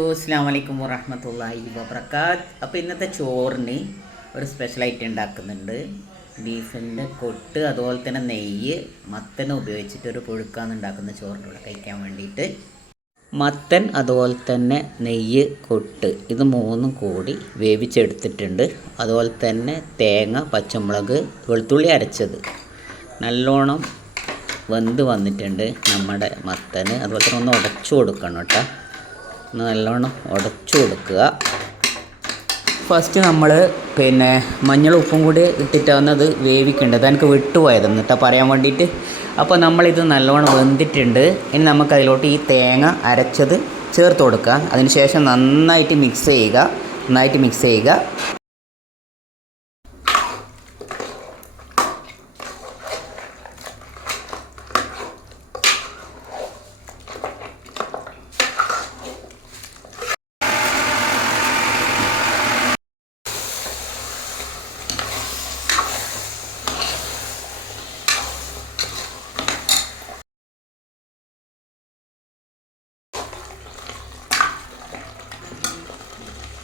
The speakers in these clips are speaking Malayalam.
അസ്സലാമു അലൈക്കും വറഹ്മത്തുള്ളാഹി വബറകാത്ത്. അപ്പോൾ ഇന്നത്തെ ചോറിന് ഒരു സ്പെഷ്യൽ ഐറ്റം ഉണ്ടാക്കുന്നുണ്ട്. ബീഫിൻ്റെ കൊട്ട്, അതുപോലെ തന്നെ നെയ്യ്, മത്തൻ ഉപയോഗിച്ചിട്ട് ഒരു പുഴുക്കാന്ന് ഉണ്ടാക്കുന്ന ചോറിൻ്റെ കൂടെ കഴിക്കാൻ വേണ്ടിയിട്ട്. മത്തൻ അതുപോലെ തന്നെ നെയ്യ്, കൊട്ട് ഇത് മൂന്നും കൂടി വേവിച്ചെടുത്തിട്ടുണ്ട്. അതുപോലെ തന്നെ തേങ്ങ, പച്ചമുളക്, വെളുത്തുള്ളി അരച്ചത് നല്ലോണം വെന്ത് വന്നിട്ടുണ്ട് നമ്മുടെ മത്തന്. അതുപോലെ തന്നെ ഒന്ന് ഉടച്ചു കൊടുക്കണം കേട്ടോ. നല്ലോണം ഉടച്ചു കൊടുക്കുക. ഫസ്റ്റ് നമ്മൾ മഞ്ഞളും ഉപ്പും കൂടി ഇട്ടിട്ടാണ് അത് വേവിക്കേണ്ടത്. എനിക്ക് വിട്ടുപോയതെന്ന് കേട്ടോ പറയാൻ വേണ്ടിയിട്ട്. അപ്പോൾ നമ്മളിത് നല്ലോണം വെന്തിട്ടുണ്ട്. ഇനി നമുക്കതിലോട്ട് ഈ തേങ്ങ അരച്ചത് ചേർത്ത് കൊടുക്കുക. അതിന് ശേഷം നന്നായിട്ട് മിക്സ് ചെയ്യുക.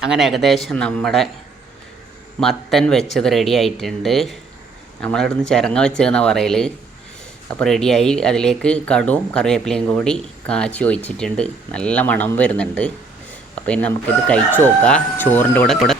അങ്ങനെ ഏകദേശം നമ്മുടെ മത്തൻ വെച്ചത് റെഡി ആയിട്ടുണ്ട്. നമ്മളിവിടുന്ന് ചിരങ്ങ വെച്ചതെന്നാണ് പറയൽ. അപ്പോൾ റെഡിയായി. അതിലേക്ക് കടുവും കറിവേപ്പിലയും കൂടി കാച്ചി ഒഴിച്ചിട്ടുണ്ട്. നല്ല മണം വരുന്നുണ്ട്. അപ്പോൾ ഇനി നമുക്കിത് കഴിച്ചു നോക്കാം ചോറിൻ്റെ കൂടെ.